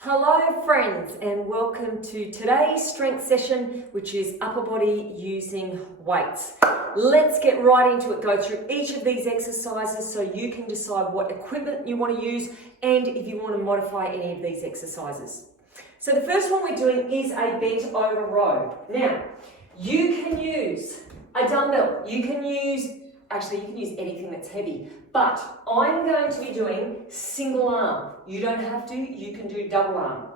Hello friends, and welcome to today's strength session, which is upper body using weights. Let's get right into it. Go through each of these exercises so you can decide what equipment you want to use and if you want to modify any of these exercises. So the first one we're doing is a bent over row. Now, you can use a dumbbell. You can use anything that's heavy, but I'm going to be doing single arm. You don't have to, you can do double arm.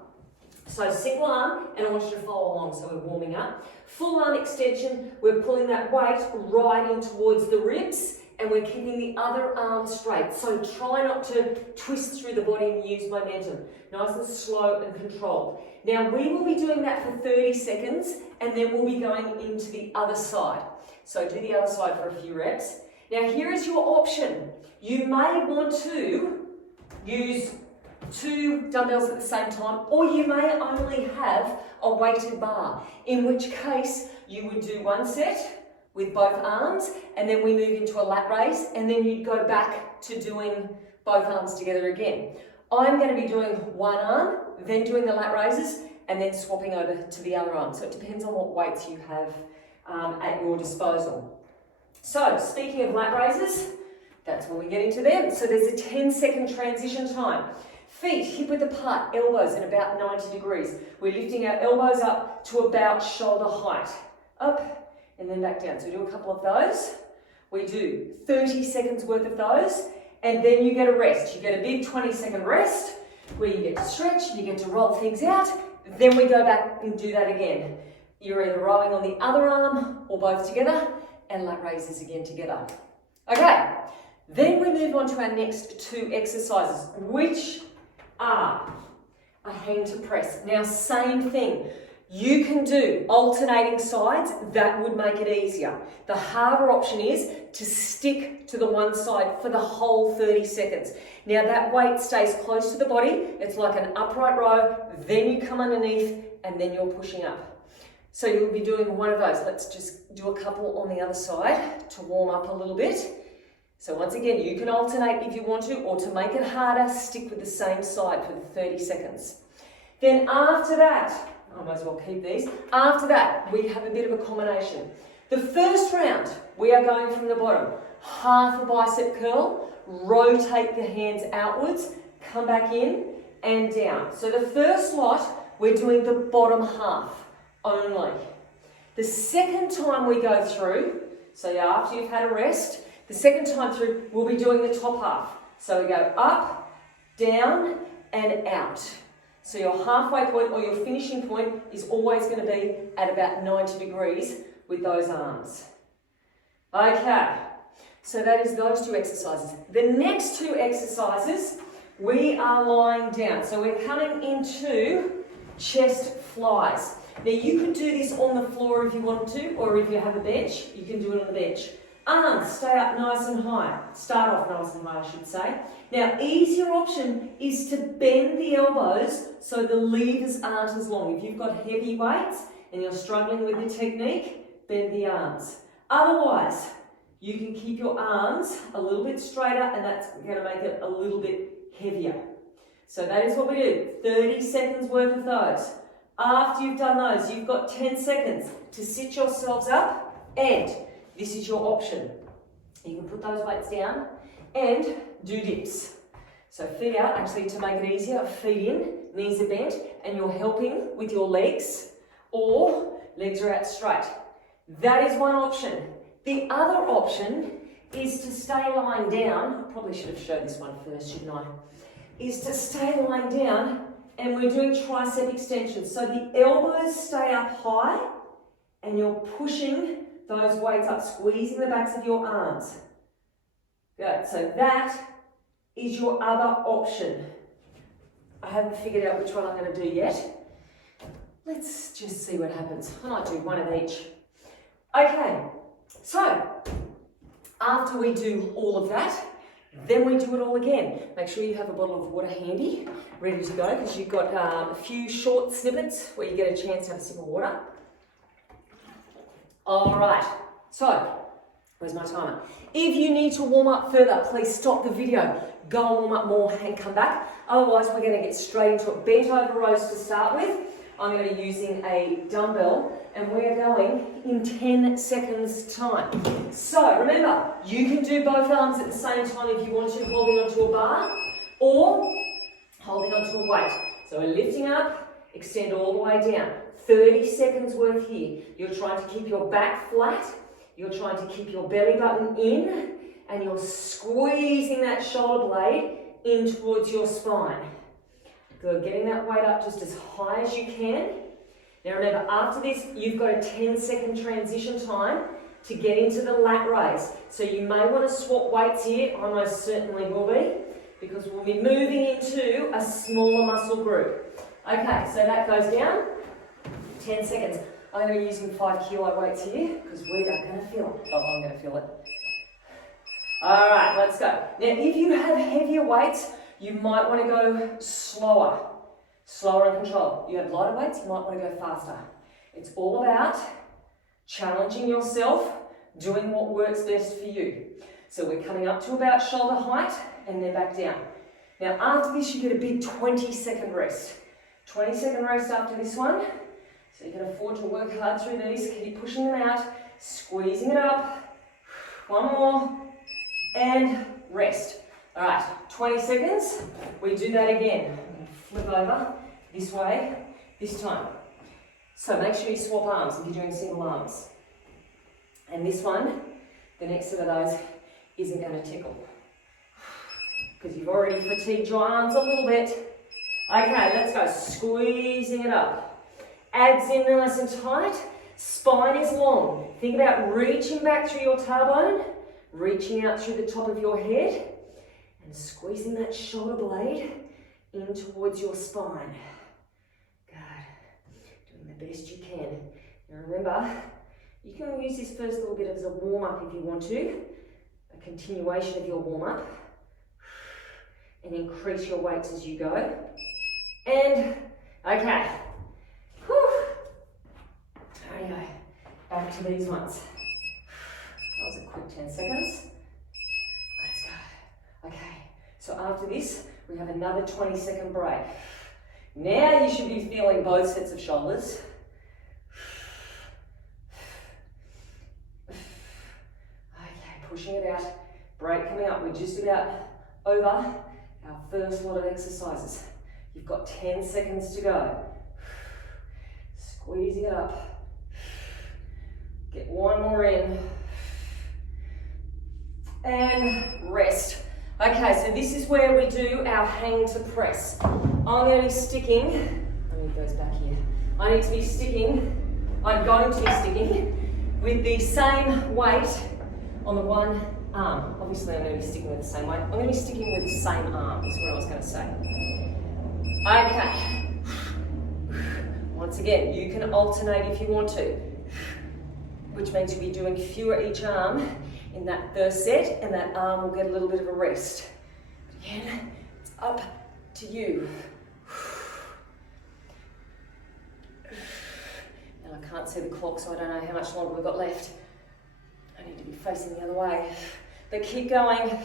So single arm, and I want you to follow along so we're warming up. Full arm extension, we're pulling that weight right in towards the ribs and we're keeping the other arm straight. So try not to twist through the body and use momentum. Nice and slow and controlled. Now we will be doing that for 30 seconds and then we'll be going into the other side. So do the other side for a few reps. Now here is your option. You may want to use two dumbbells at the same time, or you may only have a weighted bar, in which case you would do one set with both arms and then we move into a lat raise and then you'd go back to doing both arms together again. I'm going to be doing one arm, then doing the lat raises and then swapping over to the other arm. So it depends on what weights you have at your disposal. So speaking of lat raises, that's when we get into them. So there's a 10-second transition time. Feet hip width apart, elbows in about 90 degrees. We're lifting our elbows up to about shoulder height. Up and then back down. So we do a couple of those. We do 30 seconds worth of those and then you get a rest. You get a big 20-second rest where you get to stretch, you get to roll things out. Then we go back and do that again. You're either rowing on the other arm or both together and lat raises again together. Okay, then we move on to our next two exercises, which are a hang to press. Now, same thing. You can do alternating sides. That would make it easier. The harder option is to stick to the one side for the whole 30 seconds. Now, that weight stays close to the body. It's like an upright row. Then you come underneath and then you're pushing up. So you'll be doing one of those. Let's just do a couple on the other side to warm up a little bit. So once again, you can alternate if you want to, or to make it harder, stick with the same side for the 30 seconds. Then after that, I might as well keep these. After that, we have a bit of a combination. The first round, we are going from the bottom. Half a bicep curl, rotate the hands outwards, come back in and down. So the first lot, we're doing the bottom half only. The second time we go through, so after you've had a rest, the second time through, we'll be doing the top half. So we go up, down, and out. So your halfway point or your finishing point is always going to be at about 90 degrees with those arms. Okay, so that is those two exercises. The next two exercises, we are lying down. So we're coming into chest flies. Now you can do this on the floor if you want to, or if you have a bench, you can do it on the bench. Arms stay up nice and high. Start off nice and high, I should say. Now, easier option is to bend the elbows so the levers aren't as long. If you've got heavy weights and you're struggling with the technique, bend the arms. Otherwise, you can keep your arms a little bit straighter and that's going to make it a little bit heavier. So that is what we do. 30 seconds worth of those. After you've done those, you've got 10 seconds to sit yourselves up, and this is your option. You can put those weights down and do dips. So feet out, actually to make it easier, feet in, knees are bent, and you're helping with your legs, or legs are out straight. That is one option. The other option is to stay lying down. I probably should have showed this one first, shouldn't I? Is to stay lying down. And we're doing tricep extensions. So the elbows stay up high and you're pushing those weights up, squeezing the backs of your arms. Good, so that is your other option. I haven't figured out which one I'm going to do yet. Let's just see what happens. I might do one of each. Okay, so after we do all of that, then we do it all again. Make sure you have a bottle of water handy, ready to go, because you've got a few short snippets where you get a chance to have a sip of water. All right, so where's my timer? If you need to warm up further, please stop the video. go and warm up more and come back. Otherwise, we're going to get straight into it. Bent over rows to start with. I'm going to be using a dumbbell, and we're going in 10 seconds time. So remember, you can do both arms at the same time if you want to, holding onto a bar or holding onto a weight. So we're lifting up, extend all the way down. 30 seconds worth here. You're trying to keep your back flat, you're trying to keep your belly button in, and you're squeezing that shoulder blade in towards your spine. Good, getting that weight up just as high as you can. Now remember, after this, you've got a 10-second transition time to get into the lat raise. So you may want to swap weights here, I most certainly will be, because we'll be moving into a smaller muscle group. Okay, so that goes down, 10 seconds. I'm going to be using 5 kilo weights here, because we are going to feel it. Oh, I'm going to feel it. All right, let's go. Now, if you have heavier weights, you might want to go slower and control. You have lighter weights, you might want to go faster. It's all about challenging yourself, doing what works best for you. So we're coming up to about shoulder height and then back down. Now after this, you get a big 20-second rest. 20-second rest after this one. So you can afford to work hard through these. Keep pushing them out, squeezing it up. One more, and rest. All right, 20 seconds. We do that again. Flip over this way, this time. So make sure you swap arms if you're doing single arms. And this one, the next set of those, isn't going to tickle, because you've already fatigued your arms a little bit. Okay, let's go. Squeezing it up. Abs in nice and tight. Spine is long. Think about reaching back through your tailbone, reaching out through the top of your head, and squeezing that shoulder blade in towards your spine. Good. Doing the best you can. Now remember, you can use this first little bit as a warm-up if you want to, a continuation of your warm-up, and increase your weights as you go. And, okay. Whew. There you go. Back to these ones. That was a quick 10 seconds. Let's go. Okay, so after this, we have another 20-second break. Now you should be feeling both sets of shoulders. Okay, pushing it out. Break coming up. We're just about over our first lot of exercises. You've got 10 seconds to go. Squeezing it up. Get one more in. And rest. Okay, so this is where we do our hang to press. I'm going to be sticking, I need those back here. I'm going to be sticking with the same weight on the one arm. Obviously I'm going to be sticking with the same weight. I'm going to be sticking with the same arm, is what I was going to say. Okay. Once again, you can alternate if you want to, which means you'll be doing fewer each arm in that first set, and that arm will get a little bit of a rest. But again, it's up to you. And I can't see the clock, so I don't know how much longer we've got left. I need to be facing the other way. But keep going.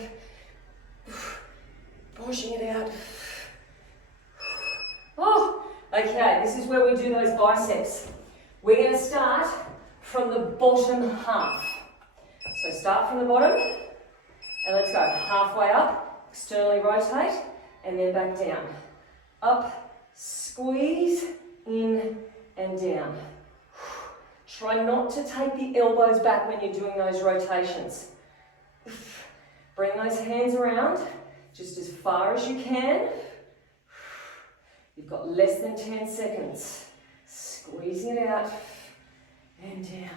Pushing it out. Oh, okay, this is where we do those biceps. We're going to start from the bottom half. So start from the bottom, and let's go halfway up, externally rotate, and then back down. Up, squeeze, in and down. Try not to take the elbows back when you're doing those rotations. Bring those hands around just as far as you can. You've got less than 10 seconds. Squeezing it out and down.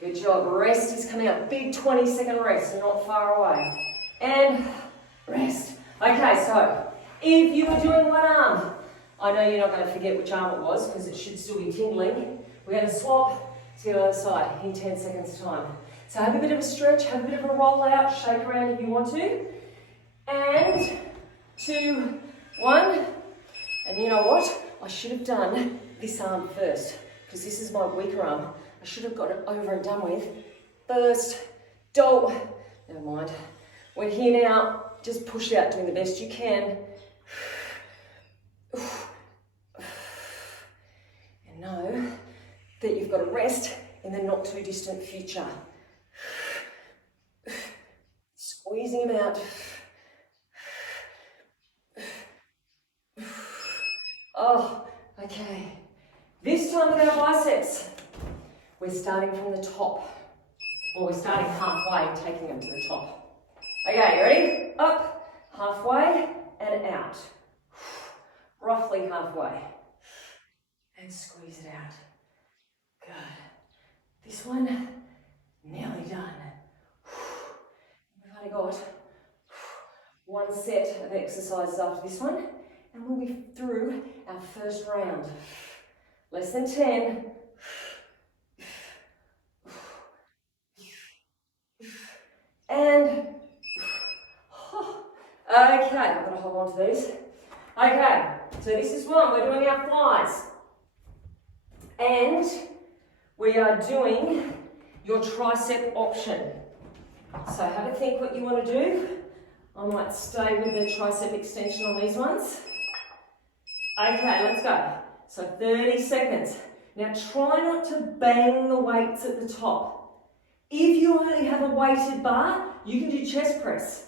Good job. Rest is coming up. Big 20-second rest, not far away. And rest. Okay, so if you were doing one arm, I know you're not going to forget which arm it was because it should still be tingling. We're going to swap to the other side in 10 seconds time. So have a bit of a stretch, have a bit of a roll out, shake around if you want to. And 2, 1. And you know what? I should have done this arm first because this is my weaker arm. I should have got it over and done with first. Never mind. We're here now. just push it out, doing the best you can. And know that you've got to rest in the not too distant future. Squeezing them out. Oh, okay. This time with our biceps, we're starting from the top. Or we're starting halfway and taking them to the top. Okay, you ready? Up, halfway, and out. Roughly halfway. And squeeze it out. Good. This one, nearly done. We've only got one set of exercises after this one, and we'll be through our first round. Less than 10. And, okay, I'm going to hold on to these. Okay, so this is one, we're doing our thighs. And we are doing your tricep option. So have a think what you want to do. I might stay with the tricep extension on these ones. Okay, let's go. So 30 seconds. Now try not to bang the weights at the top. If you only have a weighted bar, you can do chest press.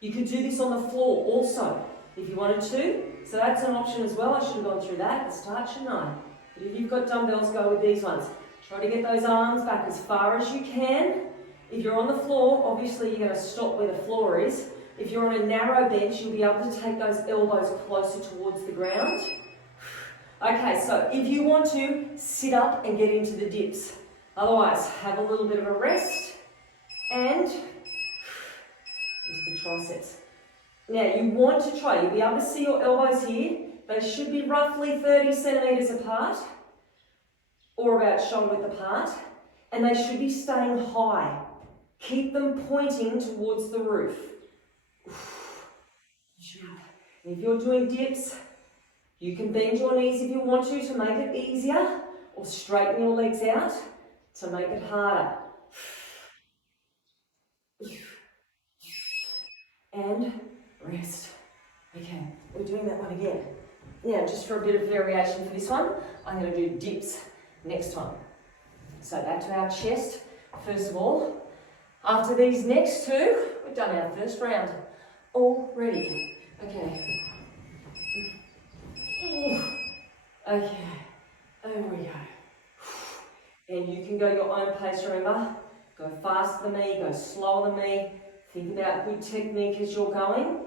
You could do this on the floor also, if you wanted to. So that's an option as well. I should have gone through that at the start, shouldn't I? But if you've got dumbbells, go with these ones. Try to get those arms back as far as you can. If you're on the floor, obviously you're going to stop where the floor is. If you're on a narrow bench, you'll be able to take those elbows closer towards the ground. Okay, so if you want to, sit up and get into the dips. Otherwise, have a little bit of a rest and into the triceps. Now, you want to try, you'll be able to see your elbows here. They should be roughly 30 centimetres apart or about shoulder width apart, and they should be staying high. Keep them pointing towards the roof. If you're doing dips, you can bend your knees if you want to make it easier, or straighten your legs out to make it harder. And rest. Okay, we're doing that one again. Now, just for a bit of variation for this one, I'm going to do dips next time. So back to our chest, first of all. After these next two, we've done our first round already. Okay. Okay, over we go. And you can go your own pace, remember? Go faster than me, go slower than me. Think about good technique as you're going.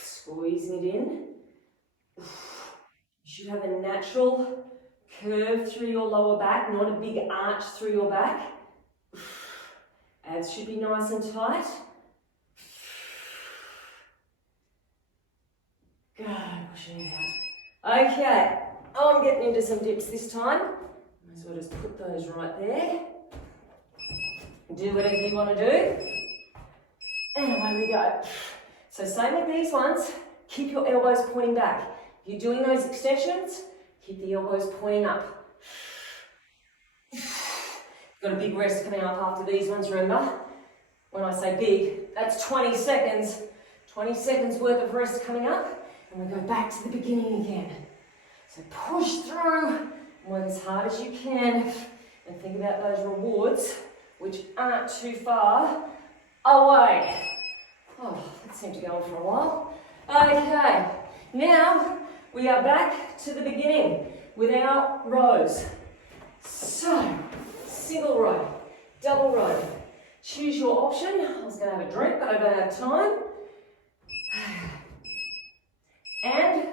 Squeezing it in. You should have a natural curve through your lower back, not a big arch through your back. Abs should be nice and tight. Good, pushing it out. Okay, I'm getting into some dips this time. Might as well just put those right there. Do whatever you want to do. And away we go. So same with these ones, keep your elbows pointing back. If you're doing those extensions, keep the elbows pointing up. Got a big rest coming up after these ones, remember? When I say big, that's 20 seconds. 20 seconds worth of rest coming up. And we go back to the beginning again. So push through, work as hard as you can, and think about those rewards, which aren't too far away. Oh, that seemed to go on for a while. Okay, now we are back to the beginning with our rows. So, single row, double row. Choose your option. I was going to have a drink, but I don't have time. And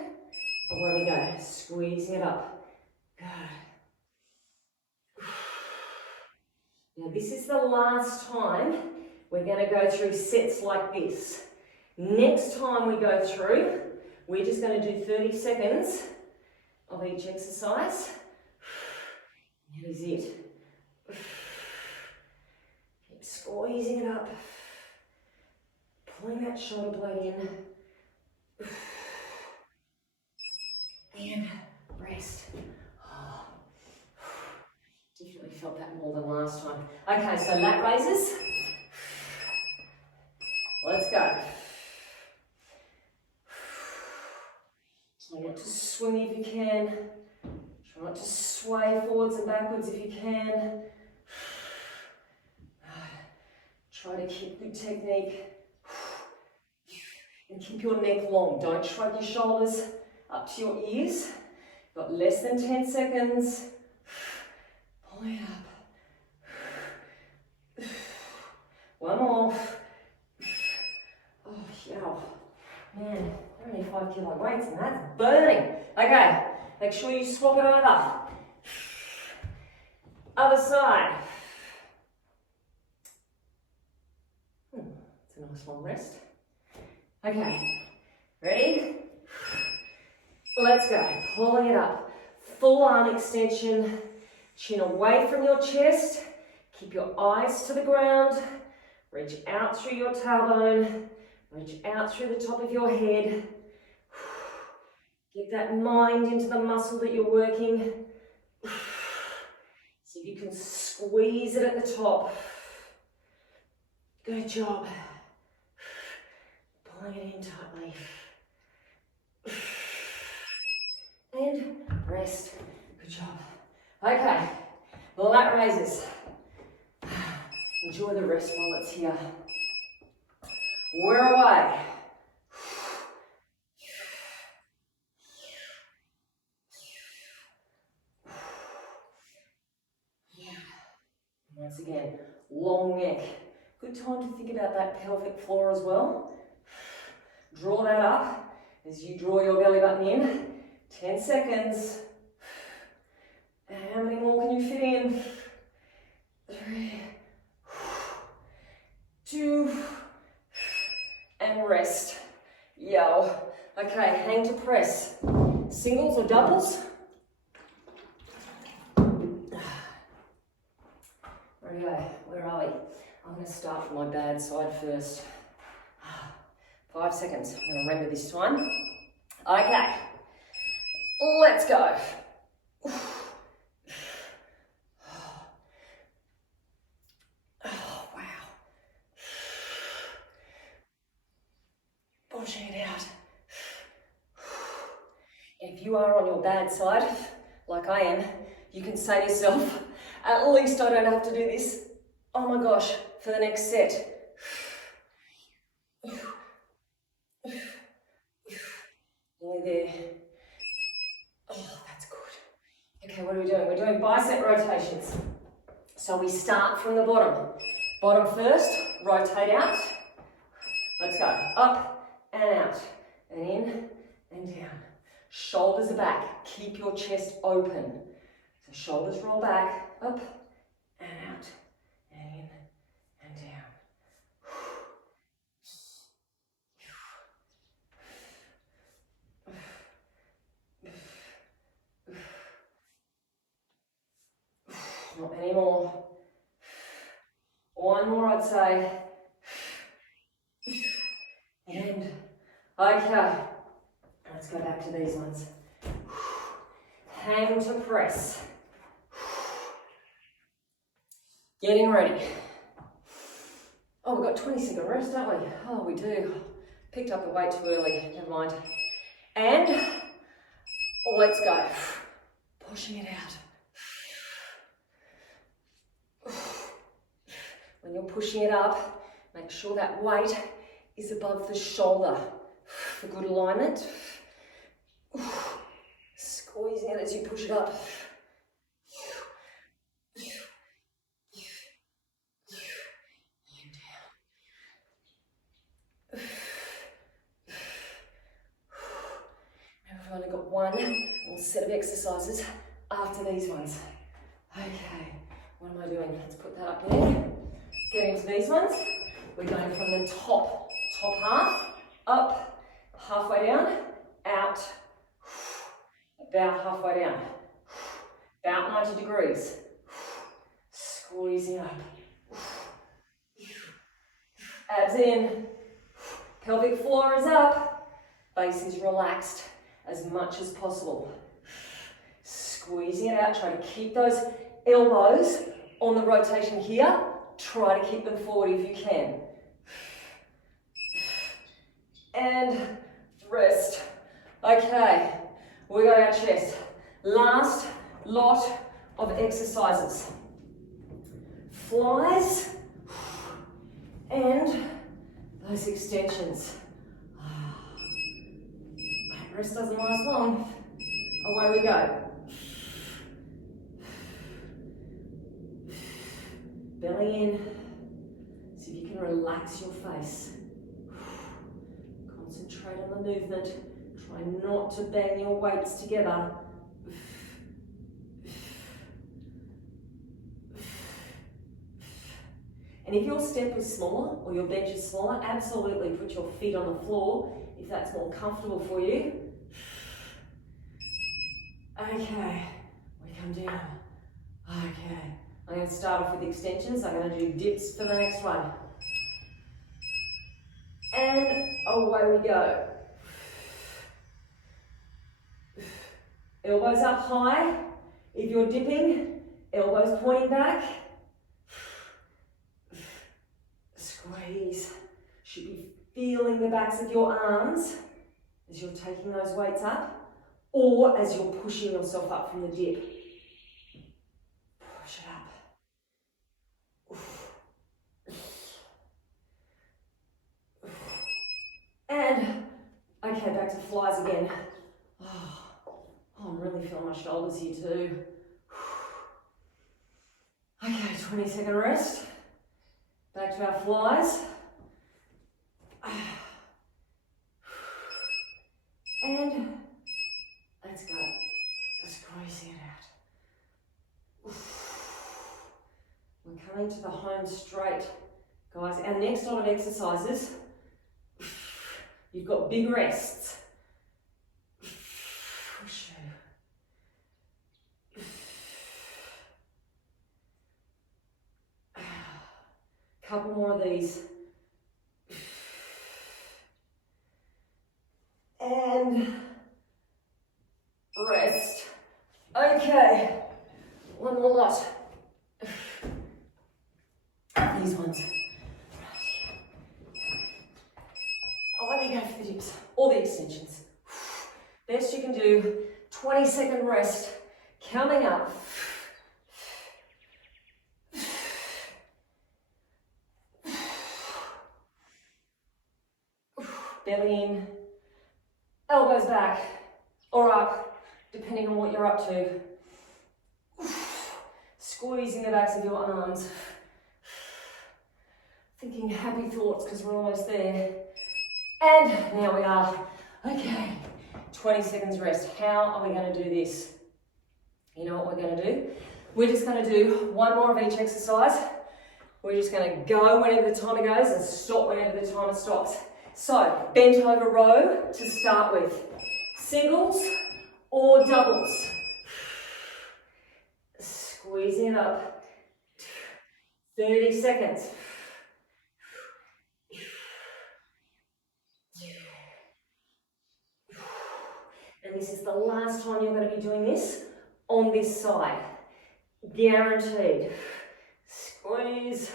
away we go, squeezing it up. Good. Now this is the last time we're going to go through sets like this. Next time we go through, we're just going to do 30 seconds of each exercise. That is it. Keep squeezing it up. Pulling that shoulder blade in. And rest. Oh, definitely felt that more than last time. Okay, so lat raises. Let's go. Try not to swing if you can. Try not to sway forwards and backwards if you can. Try to keep good technique. And keep your neck long. Don't shrug your shoulders up to your ears. You've got less than 10 seconds. Pull it up. One more. Oh, yeah. Man, only 5 kilo weights and that's burning. Okay, make sure you swap it over. Other side. It's a nice long rest. Okay, ready? Let's go. Pulling it up. Full arm extension. Chin away from your chest. Keep your eyes to the ground. Reach out through your tailbone. Reach out through the top of your head. Get that mind into the muscle that you're working. See if you can squeeze it at the top. Good job. Pulling it in tightly. And rest. Good job. Okay, well that raises. Enjoy the rest while it's here. We're away. Once again, long neck. Good time to think about that pelvic floor as well. Draw that up as you draw your belly button in. 10 seconds. How many more can you fit in? 3, 2, and rest. Yo. Okay, hang to press. Singles or doubles? Righto, where are we? I'm going to start from my bad side first. 5 seconds. I'm going to remember this time. Okay. Let's go. Oh, wow. Pushing it out. If you are on your bad side, like I am, you can say to yourself, at least I don't have to do this, oh my gosh, for the next set. Nearly there. Oh, that's good. Okay, what are we doing? We're doing bicep rotations. So we start from the bottom. Bottom first, rotate out. Let's go. Up and out. And in and down. Shoulders are back. Keep your chest open. So shoulders roll back, up and out, and in and down. Not many more. One more, I'd say. And, okay. Let's go back to these ones. Hang to press. Getting ready. Oh, we've got 20-second rest, don't we? Oh, we do. Picked up the weight too early, never mind. And let's go. Pushing it out. When you're pushing it up, make sure that weight is above the shoulder for good alignment. Squeezing it as you push it up. Now we've only got one more set of exercises after these ones. Okay, what am I doing? Let's put that up there. Get into these ones. We're going from the top half, up, halfway down, out, about halfway down, about 90 degrees, squeezing up, abs in, pelvic floor is up, base is relaxed as much as possible, squeezing it out, try to keep those elbows on the rotation here, try to keep them forward if you can. and rest. Okay, we got our chest. Last lot of exercises. Flies and those extensions. That rest doesn't last long. Away we go. Belly in. See if you can relax your face. Concentrate on the movement. Try not to bang your weights together. And if your step is smaller or your bench is smaller, absolutely put your feet on the floor if that's more comfortable for you. Okay, we come down. Okay, I'm going to start off with extensions. I'm going to do dips for the next one. And away we go. Elbows up high. If you're dipping, elbows pointing back. Squeeze. Should be feeling the backs of your arms as you're taking those weights up, or as you're pushing yourself up from the dip. Push it up. And, okay, back to flies again. Oh, I'm really feeling my shoulders here too. Okay, 20-second rest. Back to our flies. And let's go. Squeezing it out. We're coming to the home straight. Guys, our next lot of exercises, you've got big rests. Push through. Couple more of these. And rest. Okay, one more lot. These ones. I'll let you go for the dips, or the extensions. Best you can do, 20-second rest, coming up. Belly in, elbows back or up, depending on what you're up to. Squeezing the backs of your arms. Thinking happy thoughts because we're almost there. And now we are. Okay, 20 seconds rest. How are we going to do this? You know what we're going to do? We're just going to do one more of each exercise. We're just going to go whenever the timer goes and stop whenever the timer stops. So, bent over row to start with. Singles or doubles. Squeezing it up. 30 seconds. And this is the last time you're going to be doing this on this side. Guaranteed. Squeeze.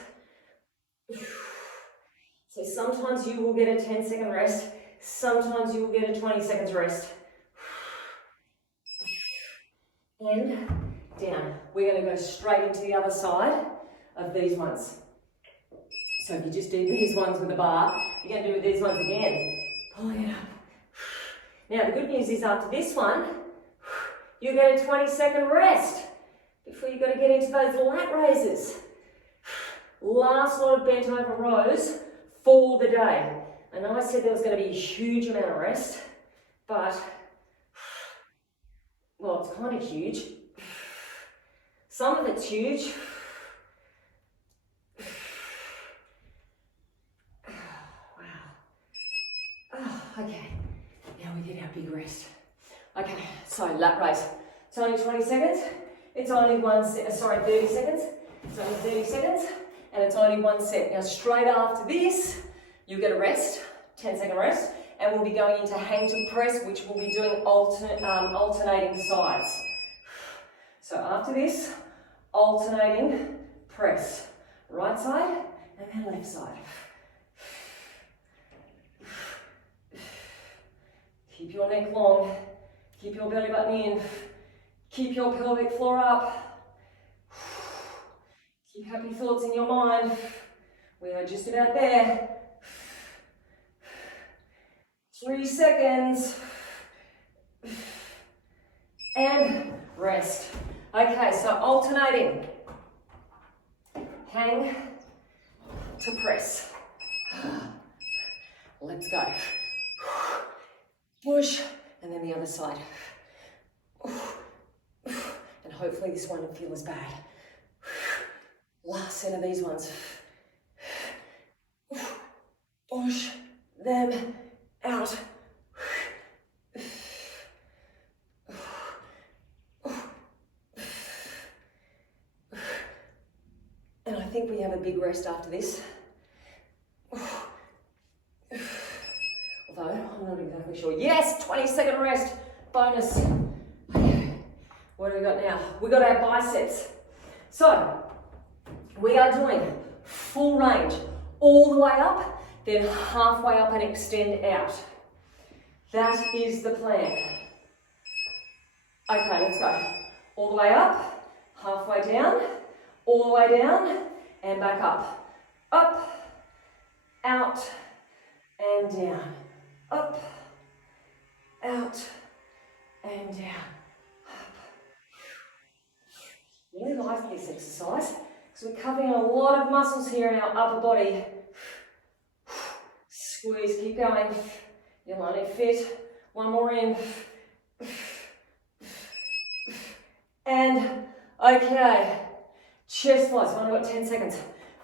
So sometimes you will get a 10-second rest, sometimes you will get a 20 seconds rest. And down. We're going to go straight into the other side of these ones. So if you just do these ones with a bar, you're going to do these ones again. Pulling it up. Now the good news is after this one, you get a 20-second rest before you've got to get into those lat raises. Last lot of bent over rows for the day. I know I said there was going to be a huge amount of rest, but, well, it's kind of huge. Some of it's huge. Wow. Oh, okay, now we get our big rest. Okay, so lat raise. It's only 20 seconds. It's only 30 seconds. It's only 30 seconds. And it's only one set. Now straight after this, you'll get a rest, 10-second rest, and we'll be going into hang to press, which we'll be doing alternating sides. So after this, alternating press. Right side and then left side. Keep your neck long. Keep your belly button in. Keep your pelvic floor up. Keep happy thoughts in your mind. We are just about there. 3 seconds. And rest. Okay, so alternating. Hang to press. Let's go. Push, and then the other side. And hopefully this one won't feel as bad. Last set of these ones. Push them out. And I think we have a big rest after this. Although I'm not exactly sure. Yes, 20-second rest. Bonus. Okay. What do we got now? We got our biceps. So we are doing full range all the way up, then halfway up and extend out. That is the plan. Okay, let's go. All the way up, halfway down, all the way down, and back up. Up, out, and down. Up, out, and down. Up. Really like this exercise because we're covering a lot of muscles here in our upper body. Squeeze, keep going. You're lining fit. One more in. And, okay. Chest flies. I've only got 10 seconds.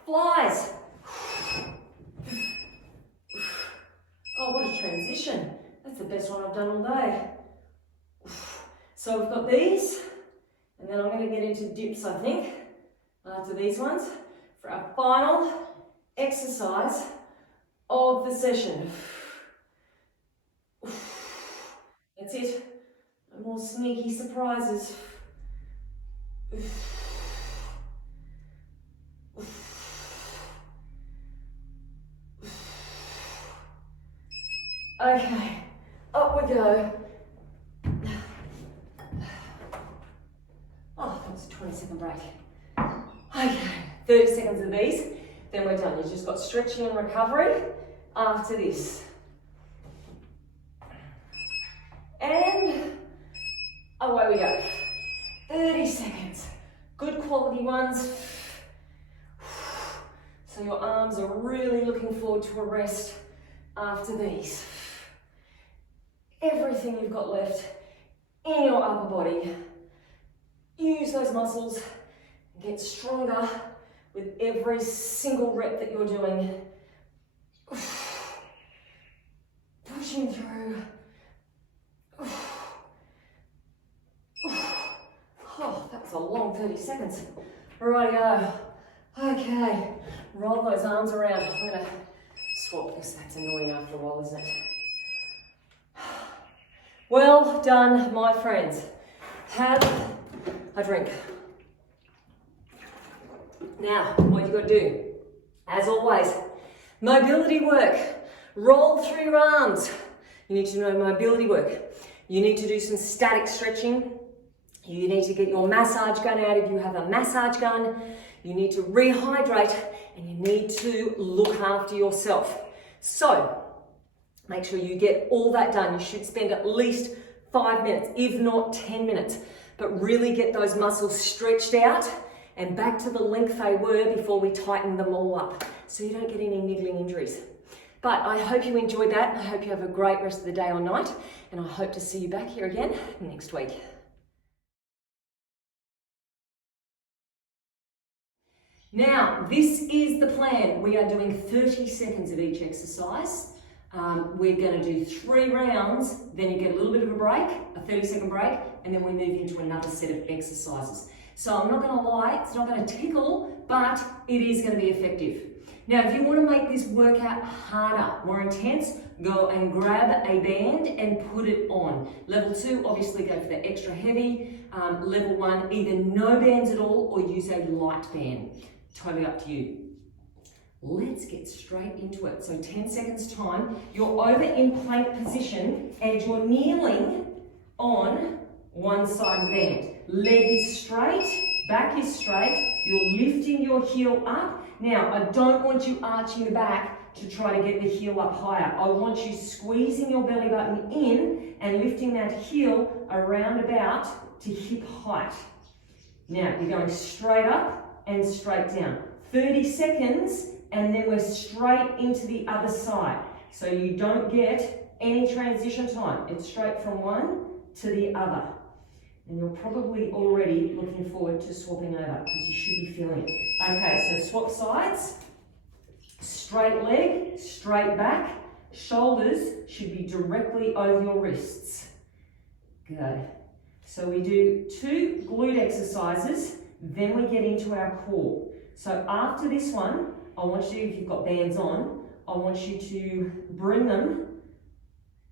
Flies. Oh, what a transition. That's the best one I've done all day. So we've got these, and then I'm going to get into dips, I think, after these ones, for our final exercise of the session. That's it. No more sneaky surprises. Okay, up we go. Oh, that was a 20-second break. Okay, 30 seconds of these, then we're done. You've just got stretching and recovery after this. And away we go. 30 seconds. Good quality ones. So your arms are really looking forward to a rest after these. Everything you've got left in your upper body. Use those muscles and get stronger with every single rep that you're doing. Pushing through. Oh, that was a long 30 seconds. Rightio. Okay, roll those arms around. I'm going to swap this. That's annoying after a while, isn't it? Well done, my friends. Have a drink. Now, what you've got to do, as always, mobility work. Roll through your arms. You need to know mobility work. You need to do some static stretching. You need to get your massage gun out if you have a massage gun. You need to rehydrate and you need to look after yourself. So, make sure you get all that done. You should spend at least 5 minutes, if not 10 minutes, but really get those muscles stretched out and back to the length they were before we tighten them all up, so you don't get any niggling injuries. But I hope you enjoyed that. I hope you have a great rest of the day or night, and I hope to see you back here again next week. Now, this is the plan. We are doing 30 seconds of each exercise. We're going to do 3 rounds, then you get a little bit of a break, a 30-second break, and then we move into another set of exercises. So I'm not going to lie, it's not going to tickle, but it is going to be effective. Now, if you want to make this workout harder, more intense, go and grab a band and put it on. Level 2, obviously go for the extra heavy. Level 1, either no bands at all or use a light band. Totally up to you. Let's get straight into it. So 10 seconds time, you're over in plank position and you're kneeling on one side of the band. Leg is straight, back is straight, you're lifting your heel up. Now, I don't want you arching the back to try to get the heel up higher. I want you squeezing your belly button in and lifting that heel around about to hip height. Now, you're going straight up and straight down. 30 seconds, and then we're straight into the other side. So you don't get any transition time. It's straight from one to the other. And you're probably already looking forward to swapping over because you should be feeling it. Okay, so swap sides. Straight leg, straight back. Shoulders should be directly over your wrists. Good. So we do 2 glute exercises, then we get into our core. So after this one, I want you, if you've got bands on, I want you to bring them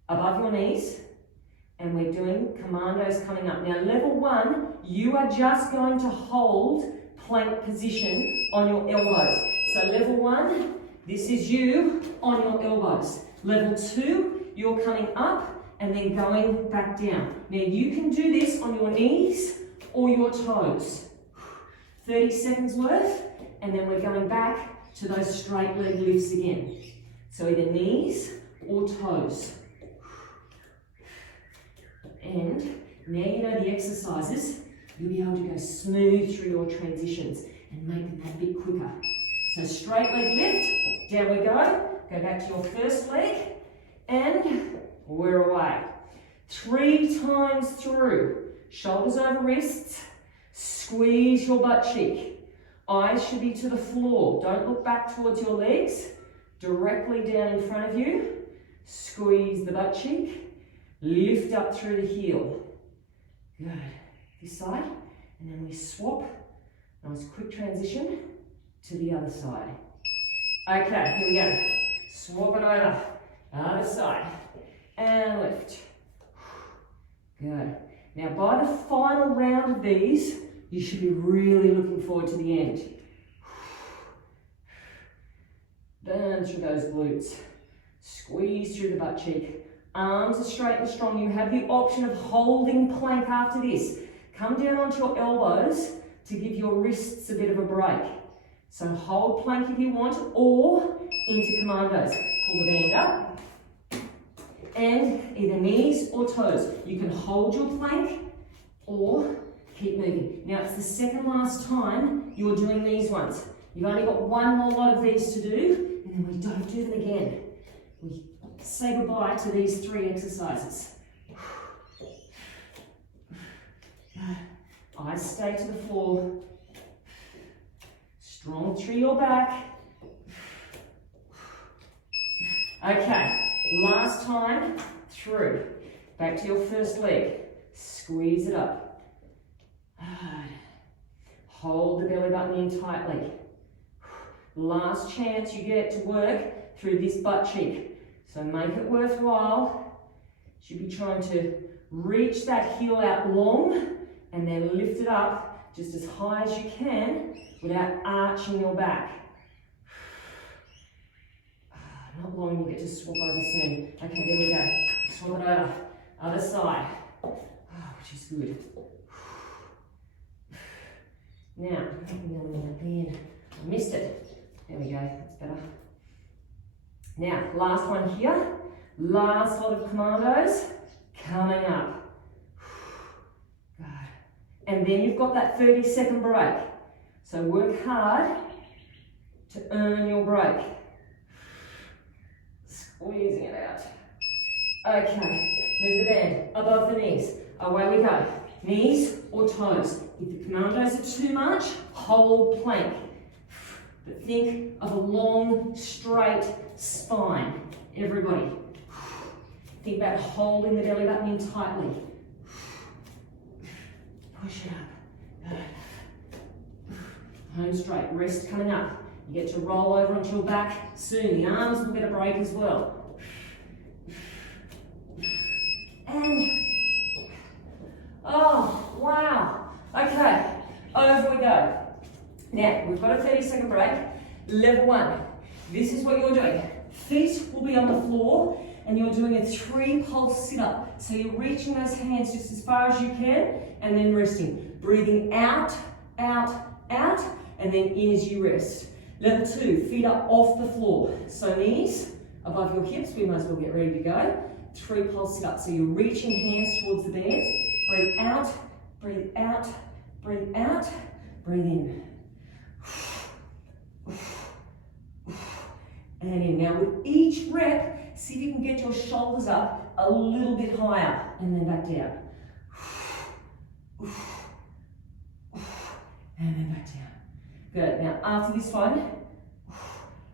above your knees, and we're doing commandos coming up. Now level 1, you are just going to hold plank position on your elbows. So level 1, this is you on your elbows. Level 2, you're coming up and then going back down. Now you can do this on your knees or your toes. 30 seconds worth, and then we're going back to those straight leg lifts again. So either knees or toes. And now you know the exercises, you'll be able to go smooth through your transitions and make them that bit quicker. So straight leg lift, down we go. Go back to your first leg, and we're away. 3 times through. Shoulders over wrists, squeeze your butt cheek. Eyes should be to the floor. Don't look back towards your legs. Directly down in front of you. Squeeze the butt cheek. Lift up through the heel. Good. This side. And then we swap. Nice quick transition to the other side. Okay, here we go. Swap it over. Other side. And lift. Good. Now by the final round of these, you should be really looking forward to the end. Burn through those glutes. Squeeze through the butt cheek. Arms are straight and strong. You have the option of holding plank after this. Come down onto your elbows to give your wrists a bit of a break. So hold plank if you want, or into commandos. Pull the band up. And either knees or toes. You can hold your plank or keep moving. Now it's the second last time you're doing these ones. You've only got one more lot of these to do, and then we don't do them again. We say goodbye to these 3 exercises. Eyes stay to the floor. Strong through your back. Okay, last time through. Back to your first leg. Squeeze it up. Hold the belly button in tightly. Last chance you get to work through this butt cheek. So make it worthwhile. Should be trying to reach that heel out long and then lift it up just as high as you can without arching your back. Not long, you get to swap over soon. Okay, there we go. Swap it over. Other side. Which is good. Now, I missed it. There we go, that's better. Now, last one here. Last lot of commandos coming up. Good. And then you've got that 30-second break. So work hard to earn your break. Squeezing it out. Okay, move the band above the knees. Away we go. Knees or toes. If the commandos are too much, hold plank. But think of a long, straight spine. Everybody. Think about holding the belly button in tightly. Push it up. Good. Home straight. Rest coming up. You get to roll over onto your back soon. The arms will get a break as well. And, oh, wow. Okay, over we go. Now, we've got a 30-second break. Level 1. This is what you're doing. Feet will be on the floor and you're doing a 3 pulse sit-up. So you're reaching those hands just as far as you can and then resting. Breathing out, out, out, and then in as you rest. Level 2, feet up off the floor. So knees above your hips, we might as well get ready to go. 3 pulse sit-up. So you're reaching hands towards the bands. Breathe out, breathe out, breathe out, breathe in. And in. Now with each rep, see if you can get your shoulders up a little bit higher and then back down. And then back down. Good. Now after this one,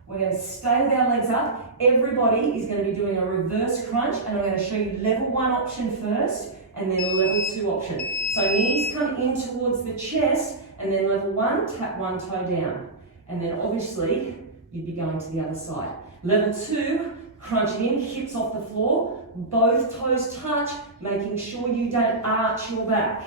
we're going to stay with our legs up. Everybody is going to be doing a reverse crunch and I'm going to show you level 1 option first and then level 2 option. So knees come in towards the chest and then level 1, tap 1 toe down. And then obviously you'd be going to the other side. Level 2, crunch in, hips off the floor, both toes touch, making sure you don't arch your back.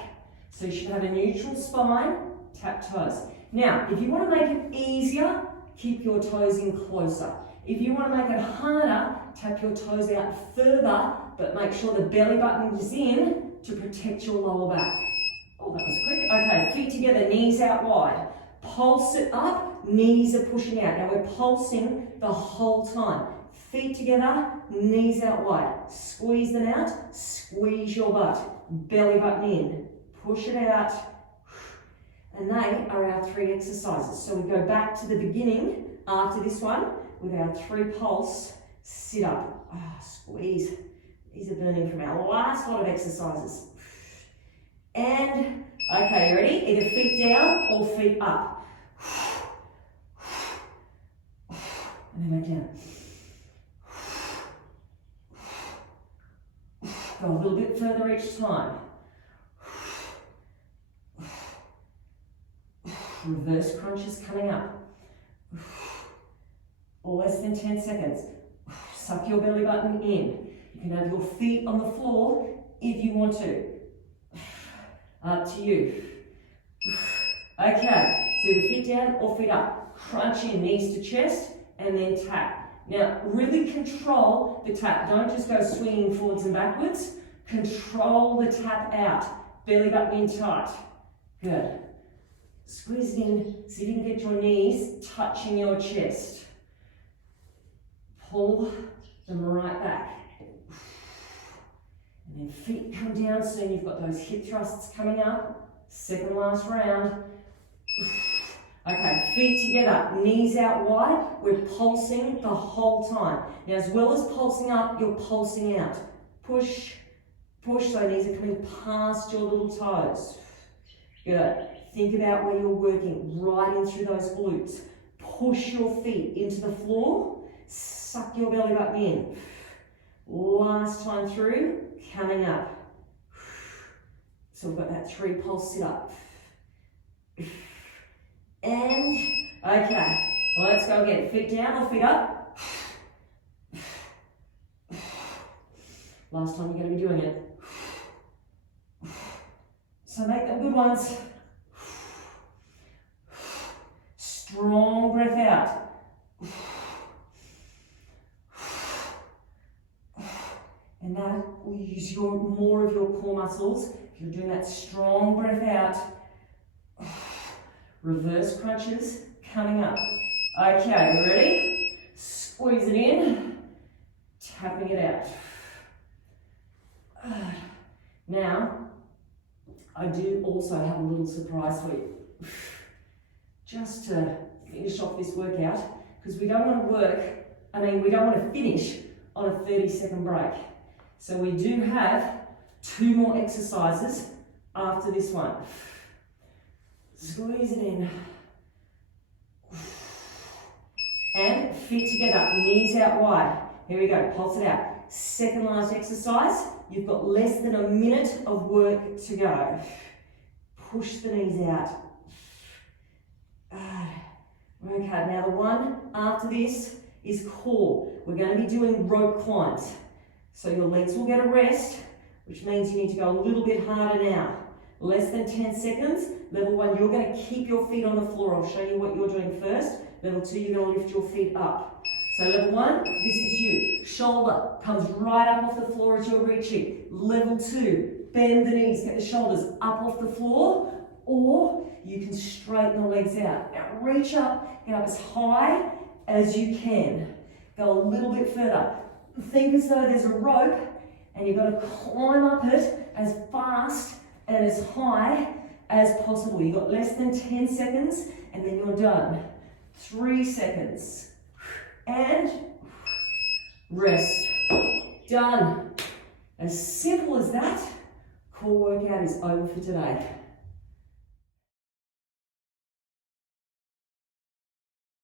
So you should have a neutral spine, tap toes. Now, if you want to make it easier, keep your toes in closer. If you want to make it harder, tap your toes out further, but make sure the belly button is in to protect your lower back. Oh, that was quick. Okay, feet together, knees out wide. Pulse it up, knees are pushing out. Now we're pulsing the whole time. Feet together, knees out wide. Squeeze them out, squeeze your butt. Belly button in, push it out. And they are our 3 exercises. So we go back to the beginning after this one with our 3 pulse sit up. Squeeze. These are burning from our last lot of exercises. And, okay, you ready? Either feet down or feet up. And then back down. Go a little bit further each time. Reverse crunches coming up. Or less than 10 seconds. Suck your belly button in. You can have your feet on the floor if you want to. Up to you. Okay, so either feet down or feet up. Crunch in, knees to chest, and then tap. Now, really control the tap. Don't just go swinging forwards and backwards. Control the tap out. Belly button in tight. Good. Squeeze it in, see if you can get your knees touching your chest. Pull them right back. And then feet come down soon. You've got those hip thrusts coming up. Second last round. Okay, feet together, knees out wide. We're pulsing the whole time. Now, as well as pulsing up, you're pulsing out. Push, push, so knees are coming past your little toes. Good. Think about where you're working, right in through those glutes. Push your feet into the floor. Suck your belly button in. Last time through, coming up. So we've got that 3 pulse sit up. And, okay, let's go again. Feet down or feet up. Last time you're going to be doing it. So make them good ones. Strong breath out. And that will use more of your core muscles. If you're doing that strong breath out. Reverse crunches coming up. Okay, you ready? Squeeze it in. Tapping it out. Now, I do also have a little surprise for you. Just to finish off this workout, because we don't want to finish on a 30-second break. So we do have 2 more exercises after this one. Squeeze it in. And feet together, knees out wide. Here we go, pulse it out. Second last exercise. You've got less than a minute of work to go. Push the knees out. Okay, now the one after this is core. We're going to be doing rope climbs. So your legs will get a rest, which means you need to go a little bit harder now. Less than 10 seconds. Level 1, you're going to keep your feet on the floor. I'll show you what you're doing first. Level 2, you're going to lift your feet up. So level 1, this is you. Shoulder comes right up off the floor as you're reaching. Level 2, bend the knees, get the shoulders up off the floor, or you can straighten the legs out. Now reach up, get up as high as you can. Go a little bit further. Think as though there's a rope and you've got to climb up it as fast and as high as possible. You've got less than 10 seconds and then you're done. 3 seconds. And rest. Done. As simple as that, core workout is over for today.